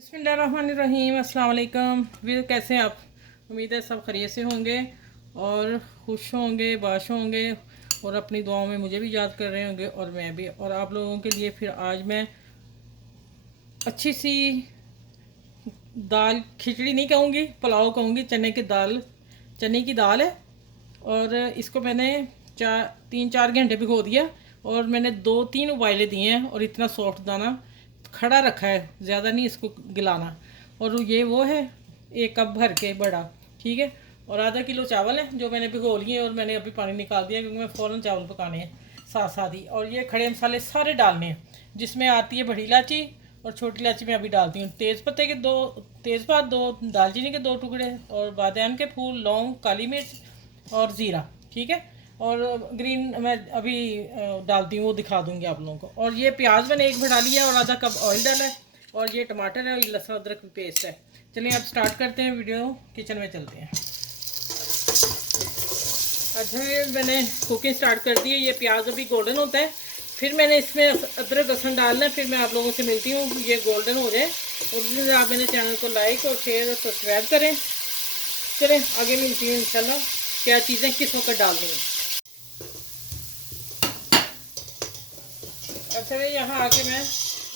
बिस्मिल्लाहिर्रहमानिर्रहीम। अस्सलाम वालेकुम। वीर कैसे हैं आप? उम्मीद है सब खैरियत से होंगे और खुश होंगे, बाश होंगे और अपनी दुआओं में मुझे भी याद कर रहे होंगे और मैं भी। और आप लोगों के लिए फिर आज मैं अच्छी सी दाल खिचड़ी नहीं कहूँगी, पुलाव कहूँगी। चने की दाल है और इसको मैंने 3-4 घंटे भिगो दिया और मैंने 2-3 उबाले दिए हैं और इतना सॉफ्ट दाना खड़ा रखा है, ज़्यादा नहीं इसको गिलाना। और ये वो है 1 कप भर के बड़ा, ठीक है। और आधा किलो चावल है जो मैंने भिगो लिए और मैंने अभी पानी निकाल दिया क्योंकि मैं फ़ौरन चावल पकाने हैं साथ साथ ही। और ये खड़े मसाले सारे डालने हैं जिसमें आती है बड़ी इलायची और छोटी इलायची मैं अभी डालती हूँ। तेज़पत्ते के 2 तेज़पात, 2 दालचीनी के 2 टुकड़े और बादाम के फूल, लौंग, काली मिर्च और ज़ीरा, ठीक है। और ग्रीन मैं अभी डालती हूँ, वो दिखा दूँगी आप लोगों को। और ये प्याज मैंने 1 भर डाली है और आधा कप ऑयल डाला है और ये टमाटर है और ये लहसुन अदरक की पेस्ट है। चलिए अब स्टार्ट करते हैं वीडियो, किचन में चलते हैं। अच्छा, ये मैंने कुकिंग स्टार्ट कर दी है। ये प्याज अभी गोल्डन होता है, फिर मैंने इसमें अदरक लहसुन डालना है, फिर मैं आप लोगों से मिलती हूँ ये गोल्डन हो जाए। और प्लीज़ आप मेरे चैनल को लाइक और शेयर और सब्सक्राइब करें। चलें आगे मिलती हूँ इंशाल्लाह क्या चीज़ें किस वक्त डालनी है। अच्छा भाई, यहाँ आके मैं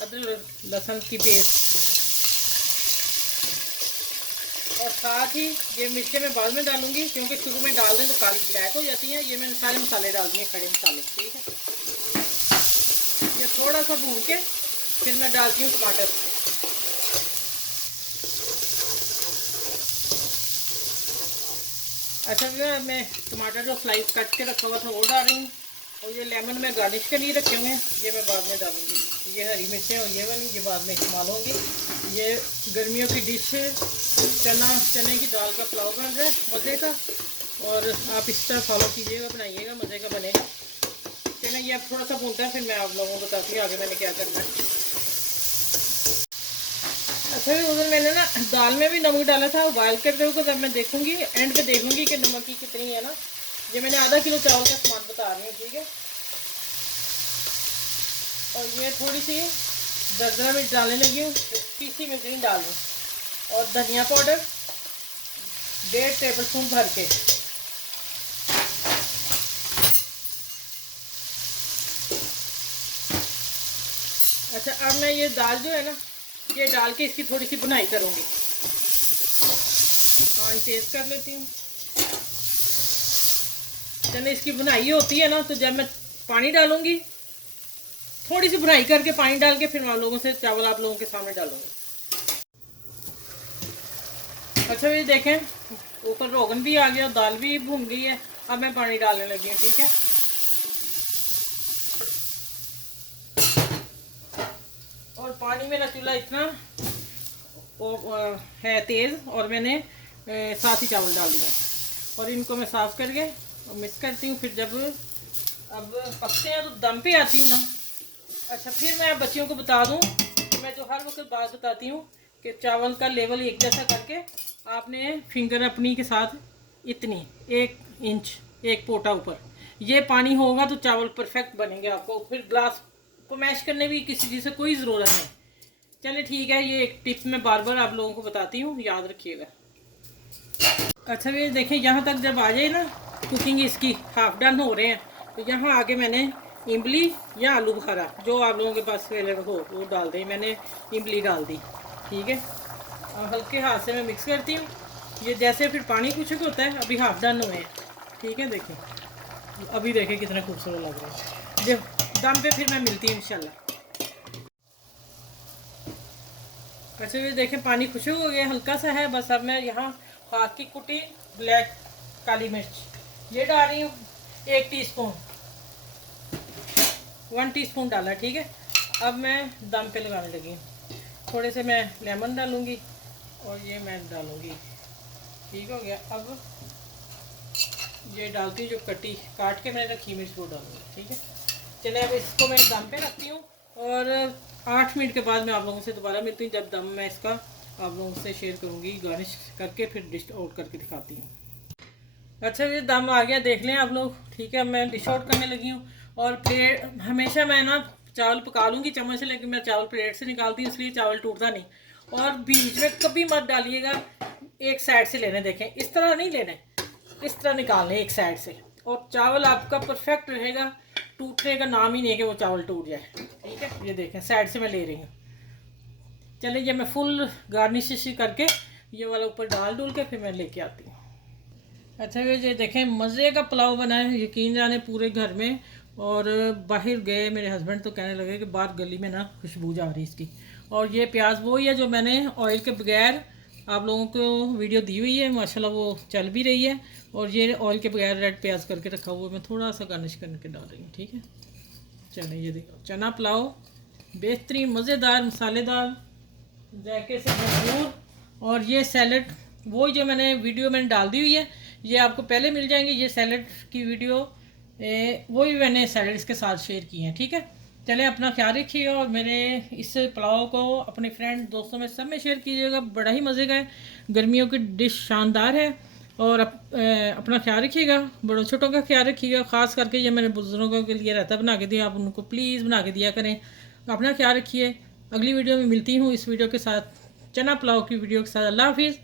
अदरक लहसुन की पेस्ट और साथ ही ये मिर्चें मैं बाद में डालूंगी क्योंकि शुरू में डाल दें तो काली ब्लैक हो जाती हैं। ये मैंने सारे मसाले डाल दिए, खड़े मसाले, ठीक है। ये थोड़ा सा भून के फिर मैं डालती हूँ टमाटर। अच्छा भैया, मैं टमाटर जो स्लाइस कट के रखा हुआ था वो डाल रही हूँ। और ये लेमन में गार्निश के लिए रखे हुए हैं, ये मैं बाद में डालूंगी। ये हरी मिर्चें और ये वाली ये बाद में इस्तेमाल होंगी। ये गर्मियों की डिश है, चने की दाल का पुलाव बन रहा है मज़े का। और आप इस तरह फॉलो कीजिएगा, बनाइएगा, मज़े का बनेगा। चलिए ये अब थोड़ा सा भूनता है, फिर मैं आप लोगों को बताती हूँ आगे मैंने क्या करना है। अच्छा भी उधर मैंने ना दाल में भी नमक डाला था, बॉयल करते हुए तब मैं देखूंगी, एंड पे देखूंगी कि नमक की कितनी है ना। ये मैंने आधा किलो चावल का सामान बता रही हूँ, ठीक है। और ये थोड़ी सी दरदरा मिर्च डालने लगी हूँ, पीसी मिर्च नहीं डाल दूँ। और धनिया पाउडर 1.5 टेबल स्पून भर के। अच्छा, अब मैं ये दाल जो है ना, ये डाल के इसकी थोड़ी सी बुनाई करूँगी। आँच तेज कर लेती हूँ। चलिए इसकी बुनाई होती है ना, तो जब मैं पानी डालूंगी थोड़ी सी बुनाई करके पानी डाल के फिर मैं लोगों से चावल आप लोगों के सामने डालूंगी। अच्छा ये देखें, ऊपर रोगन भी आ गया, दाल भी भून गई है। अब मैं पानी डालने लगी हूँ, ठीक है। और पानी मेरा चूल्हा इतना है तेज़ और मैंने साथ ही चावल डाल दिए और इनको मैं साफ़ करके और मिक्स करती हूँ। फिर जब अब पकते हैं तो दम पे आती हूँ ना। अच्छा, फिर मैं बच्चियों को बता दूँ कि मैं जो हर वक्त बात बताती हूँ कि चावल का लेवल एक जैसा करके आपने फिंगर अपनी के साथ इतनी 1 इंच 1 पोटा ऊपर ये पानी होगा तो चावल परफेक्ट बनेंगे। आपको फिर ग्लास को मैश करने भी किसी चीज़ से कोई ज़रूरत नहीं। चलिए ठीक है, ये एक टिप मैं बार बार आप लोगों को बताती हूँ, याद रखिएगा। अच्छा ये देखिए, यहाँ तक जब आ जाए ना कुकिंग इसकी हाफ डन हो रहे हैं, तो यहाँ आके मैंने इमली या आलू बुखारा जो आप लोगों के पास अवेलेबल हो वो डाल दें। मैंने इमली डाल दी, ठीक है। हल्के हाथ से मैं मिक्स करती हूँ। ये जैसे फिर पानी कुछ होता है, अभी हाफ डन हुए हैं, ठीक है। देखिए अभी देखें कितने खूबसूरत लग रहे हैं। जब दम पे फिर मैं मिलती हूँ इंशाल्लाह। अच्छा ये देखें, पानी खुशक हो गया, हल्का सा है बस। अब मैं यहाँ हाथ की कुटी ब्लैक काली मिर्च ये डाल रही हूँ, 1 टीस्पून 1 टीस्पून डाला, ठीक है। अब मैं दम पे लगाने लगी हूँ। थोड़े से मैं लेमन डालूँगी और ये मैं डालूँगी, ठीक हो गया। अब ये डालती हूँ जो काट के मैंने रखी मिर्च वो डालूँगी, ठीक है। चलिए अब इसको मैं दम पे रखती हूँ और 8 मिनट के बाद मैं आप लोगों से दोबारा मिलती हूँ जब दम मैं इसका आप लोगों से शेयर करूँगी, गार्निश करके फिर डिश आउट करके दिखाती हूँ। अच्छा ये दम आ गया, देख लें आप लोग, ठीक है। मैं डिश आउट करने लगी हूँ और प्लेट हमेशा मैं ना चावल पका लूँगी चम्मच से, लेकिन मैं चावल प्लेट से निकालती हूँ इसलिए चावल टूटता नहीं। और बीच में कभी मत डालिएगा, एक साइड से लेने, देखें इस तरह नहीं लेने, इस तरह निकालने एक साइड से, और चावल आपका परफेक्ट रहेगा, टूटने का नाम ही नहीं है कि वो चावल टूट जाए। ठीक है, ये देखें साइड से मैं ले रही हूँ। चलिए ये मैं फुल गार्निश करके ये वाला ऊपर डाल डूल के फिर मैं लेके आती हूँ। अच्छा ये देखें मज़े का पुलाव बना है, यकीन जाने पूरे घर में। और बाहर गए मेरे हस्बैंड तो कहने लगे कि बाहर गली में ना खुशबू जा रही इसकी। और ये प्याज वो ही है जो मैंने ऑयल के बगैर आप लोगों को वीडियो दी हुई है, माशाल्लाह वो चल भी रही है। और ये ऑयल के बगैर रेड प्याज करके रखा हुआ है, मैं थोड़ा सा गार्निश करके डाल रही हूँ। ठीक है, चलिए ये देखो चना पुलाव बेहतरीन मज़ेदार मसालेदार जायके से भरपूर। और ये सैलड वही जो मैंने डाल दी हुई है, ये आपको पहले मिल जाएंगे। ये सैलड की वीडियो वही मैंने सैलड इसके साथ शेयर की है। ठीक है, चलें अपना ख्याल रखिएगा और मेरे इस पुलाव को अपने फ्रेंड दोस्तों में सब में शेयर कीजिएगा। बड़ा ही मज़े का है, गर्मियों की डिश शानदार है। और अपना ख्याल रखिएगा, बड़ों छोटों का ख्याल रखिएगा। ख़ास करके ये मैंने बुज़ुर्गों के लिए रहता बना के दिया, आप उनको प्लीज़ बना के दिया करें। अपना ख्याल रखिए, अगली वीडियो में मिलती हूँ इस वीडियो के साथ, चना पुलाव की वीडियो के साथ। अल्लाह हाफिज़।